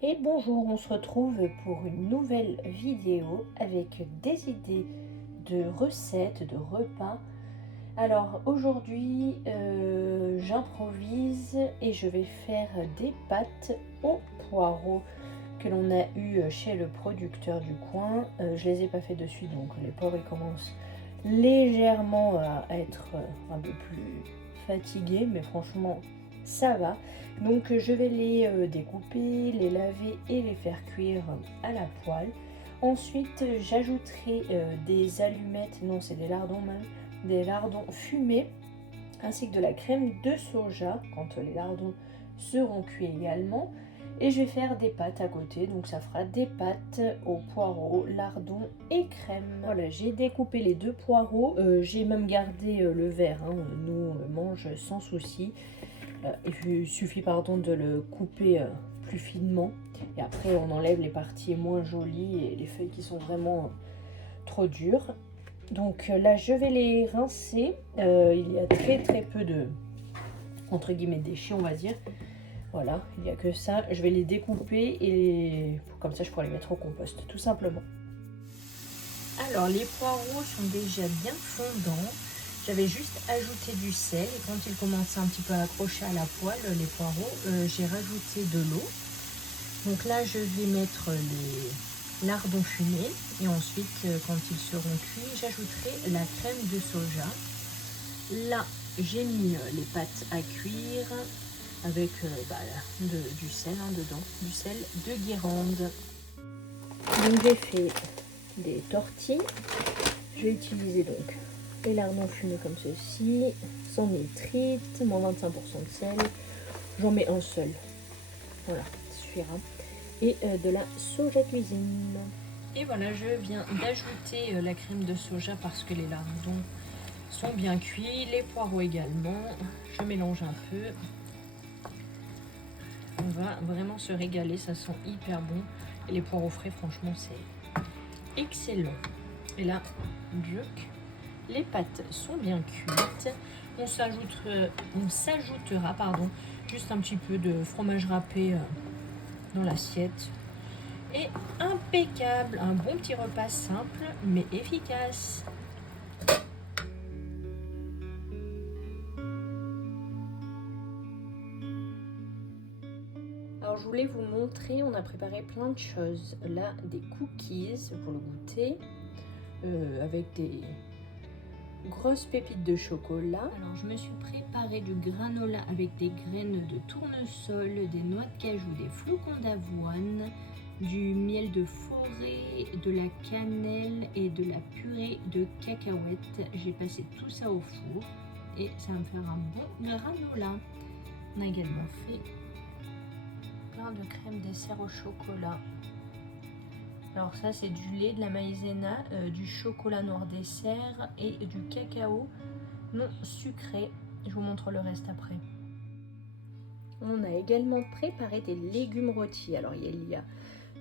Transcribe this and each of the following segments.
Et bonjour, on se retrouve pour une nouvelle vidéo avec des idées de recettes, de repas. Alors aujourd'hui, j'improvise et je vais faire des pâtes aux poireaux que l'on a eu chez le producteur du coin. Je les ai pas fait de suite, donc les poireaux ils commencent légèrement à être un peu plus fatigués, mais franchement ça va. Donc je vais les découper, les laver et les faire cuire à la poêle. Ensuite j'ajouterai des allumettes, non c'est des lardons même, des lardons fumés ainsi que de la crème de soja quand les lardons seront cuits également. Et je vais faire des pâtes à côté, donc ça fera des pâtes aux poireaux, lardons et crème. Voilà, j'ai découpé les deux poireaux, j'ai même gardé le vert, hein. Nous on le mange sans souci. Il suffit de le couper plus finement et après on enlève les parties moins jolies et les feuilles qui sont vraiment trop dures. Donc là je vais les rincer. Il y a très peu de entre guillemets déchets, on va dire. Voilà, il n'y a que ça. Je vais les découper et comme ça je pourrai les mettre au compost tout simplement. Alors les poireaux sont déjà bien fondants. J'avais juste ajouté du sel et quand ils commençaient un petit peu à accrocher à la poêle, les poireaux, j'ai rajouté de l'eau. Donc là, je vais mettre les lardons fumés et ensuite, quand ils seront cuits, j'ajouterai la crème de soja. Là, j'ai mis les pâtes à cuire avec du sel dedans, du sel de Guérande. Donc j'ai fait des tortilles. Je vais utiliser donc les lardons fumés comme ceci, 100 ml, moins 25% de sel, j'en mets un seul, voilà, ça suffira, et de la soja cuisine. Et voilà, je viens d'ajouter la crème de soja parce que les lardons sont bien cuits, les poireaux également, je mélange un peu. On va vraiment se régaler, ça sent hyper bon, et les poireaux frais, franchement, c'est excellent. Et là, les pâtes sont bien cuites. On s'ajoutera juste un petit peu de fromage râpé dans l'assiette. Et impeccable, un bon petit repas simple mais efficace. Alors je voulais vous montrer, on a préparé plein de choses. Là, des cookies pour le goûter, avec des grosses pépites de chocolat. Alors je me suis préparé du granola avec des graines de tournesol, des noix de cajou, des flocons d'avoine, du miel de forêt, de la cannelle et de la purée de cacahuètes. J'ai passé tout ça au four et ça va me faire un bon granola. On a également fait plein de crème dessert au chocolat. Alors ça c'est du lait, de la maïzena, du chocolat noir dessert et du cacao non sucré. Je vous montre le reste après. On a également préparé des légumes rôtis. Alors il y a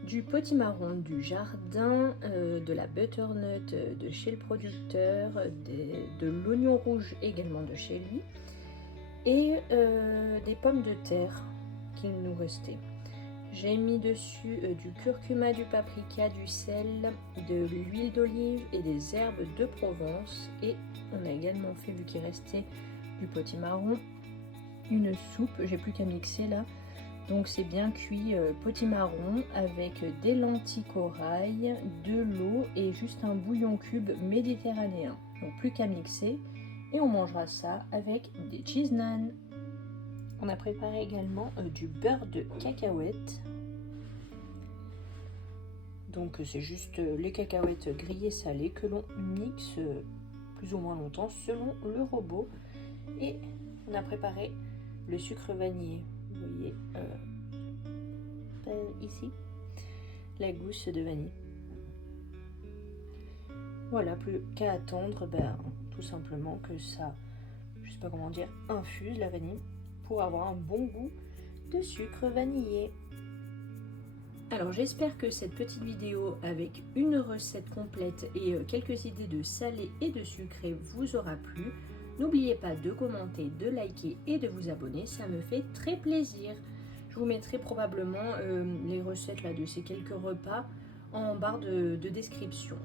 du potimarron du jardin, de la butternut de chez le producteur, de l'oignon rouge également de chez lui et des pommes de terre qu'il nous restait. J'ai mis dessus du curcuma, du paprika, du sel, de l'huile d'olive et des herbes de Provence. Et on a également fait, vu qu'il restait du potimarron, une soupe. J'ai plus qu'à mixer là. Donc c'est bien cuit potimarron avec des lentilles corail, de l'eau et juste un bouillon cube méditerranéen. Donc plus qu'à mixer. Et on mangera ça avec des cheese naan. On a préparé également du beurre de cacahuètes. Donc c'est juste les cacahuètes grillées salées que l'on mixe plus ou moins longtemps selon le robot. Et on a préparé le sucre vanillé. Vous voyez ici la gousse de vanille. Voilà, plus qu'à attendre tout simplement que ça, je sais pas comment dire, infuse la vanille pour avoir un bon goût de sucre vanillé. Alors j'espère que cette petite vidéo avec une recette complète et quelques idées de salé et de sucré vous aura plu. N'oubliez pas de commenter, de liker et de vous abonner, ça me fait très plaisir. Je Je vous mettrai probablement les recettes là, de ces quelques repas en barre de description.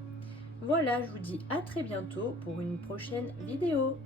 Voilà, je vous dis à très bientôt pour une prochaine vidéo.